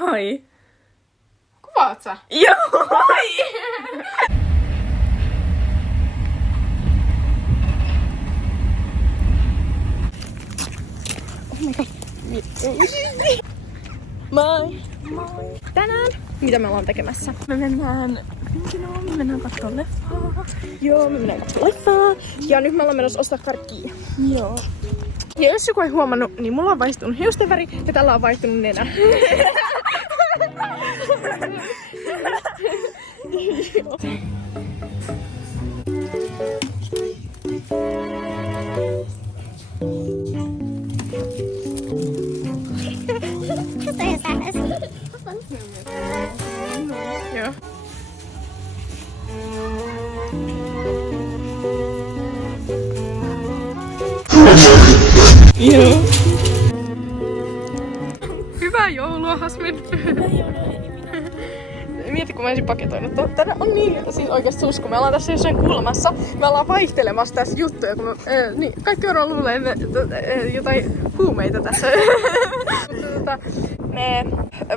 Hai. Kuvaat sä? Joo. Moi! Moi! Tänään, mitä me ollaan tekemässä? Me mennään katsomaan leffaa. Joo, me mennään katsomaan leffaa. Ja nyt me ollaan menossa ostaa karkkia. Joo. Ja jos joku ei huomannut, niin mulla on vaihtunut hiusten väri ja tällä on vaihtunut nenä. Joo. Joo. Hyvää joulua, Hasmin! Mieti, kun mä ensin paketoinut. Tänne on niin siis oikeesti usko. Me ollaan tässä jossain kulmassa. Me ollaan vaihtelemassa tässä juttuja, kun niin, kaikki on luulee jotain huumeita tässä. Me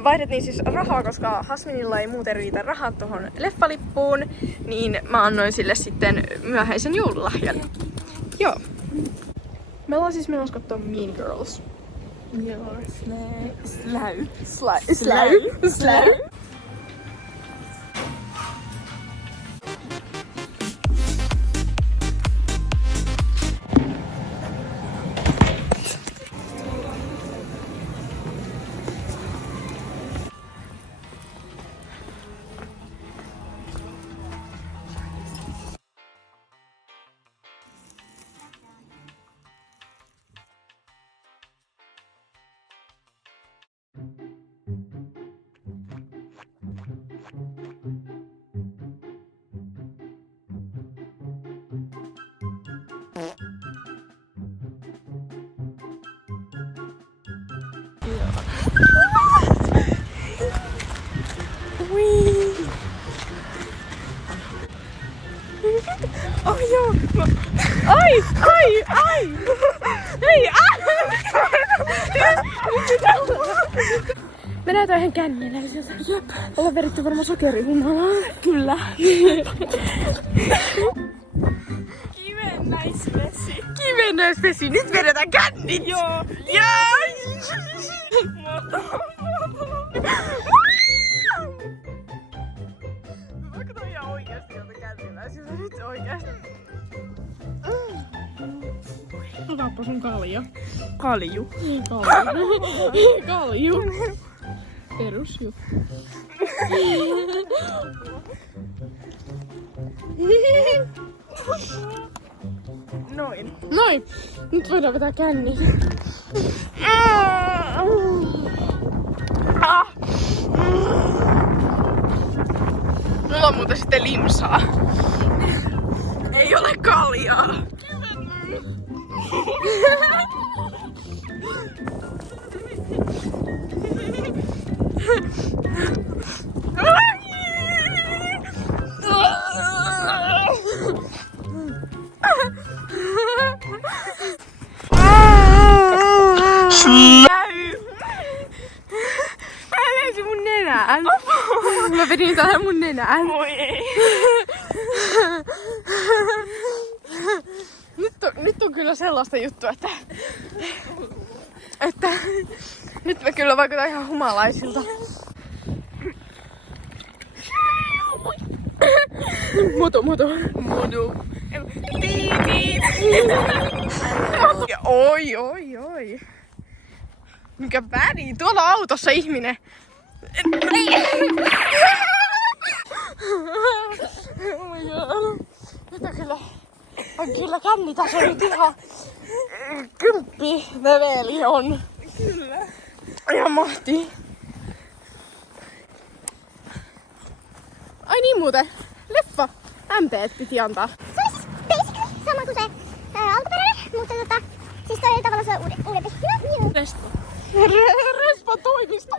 vaihdettiin siis rahaa, koska Hasminilla ei muuten riitä rahat tohon leffalippuun. Niin mä annoin sille sitten myöhäisen joululahjan. Joo. Me ollaan siis menossa kattoo Mean Girls. Joo, Släy. Oh joo! Ai! Hei! Me näytään ihan känniläiseltä. Jep. Ollaan veritty varmaan sokerihumalaa. Kyllä. Kivennäisvesi. Nyt vedetään kännit! Joo! Vaikka toi ihan oikeesti jolta känniläisiltä. Nyt oikeesti. Otaappa sun kalja. Kalju. Perusjuttu. Noin. Nyt voidaan vetää känni. Mulla on muuten sitten limsaa. Ei ole kaljaa. Mä vedin tähän mun nenään. Oi ei. Nyt on kyllä sellaista juttua, että nyt me kyllä vaikutaan ihan humalaisilta. Moto. Oi. Mikä väri? Tuolla autossa ihminen. Oh my god. Nyt on kyllä kännitaso nyt ihan 10 leveli on. Kyllä. Ihan mahti. Ai niin muuten. Leffa. MP:t piti antaa. Se oli siis basically sama kuin se alkuperäinen, mutta siis toi oli tavallaan se uudempi. Hyvä. Respa. Respa toimisto.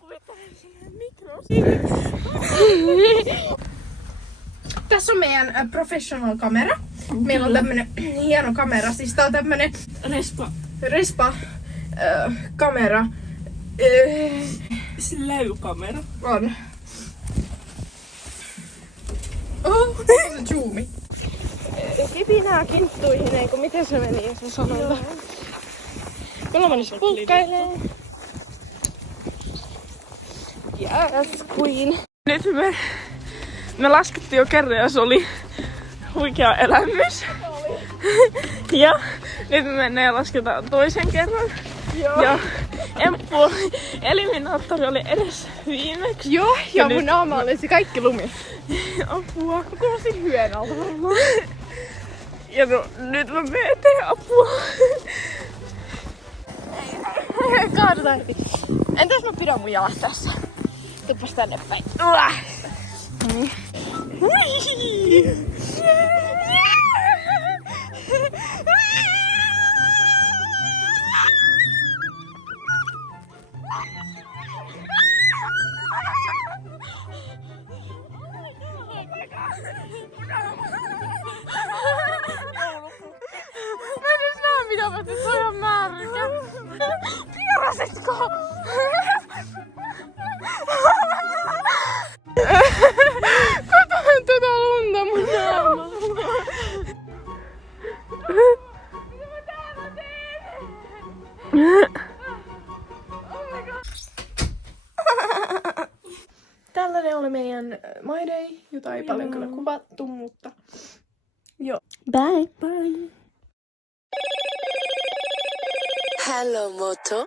Kuvittaisin. Tässä on meidän professional kamera. Meillä on tämmönen hieno kamera. Siis tää on tämmönen Respa kamera. Släykamera. On. Oh, se zoomi. Kipinää kinttuihin, eikö miten se meni se sanonta? Kyllä mä nyt pulkkailee. Yes, queen. Nyt me laskettiin jo kerran ja se oli huikea elämys. Ja nyt me mennään ja lasketaan toisen kerran. Joo. Ja Emppu eliminaattori oli edes viimeksi. Joo, ja nyt mun naama oli se kaikki lumi. Apua. Mä kuulosin hyönalta varmaan. Ja no, nyt mä menen apua. Kaadutaan heti. Entäs mä pidän mun jalat tässä? Tuppas tänne päin. Mä en edes näe mitä mä tein, se on ihan märkä. Pierasitko? Katoin tätä lunta mun naamalla. Tällainen oli meidän My Day, jota ei paljon kyllä kuvattu, mutta joo. Bye. Bye. Hello, Moto.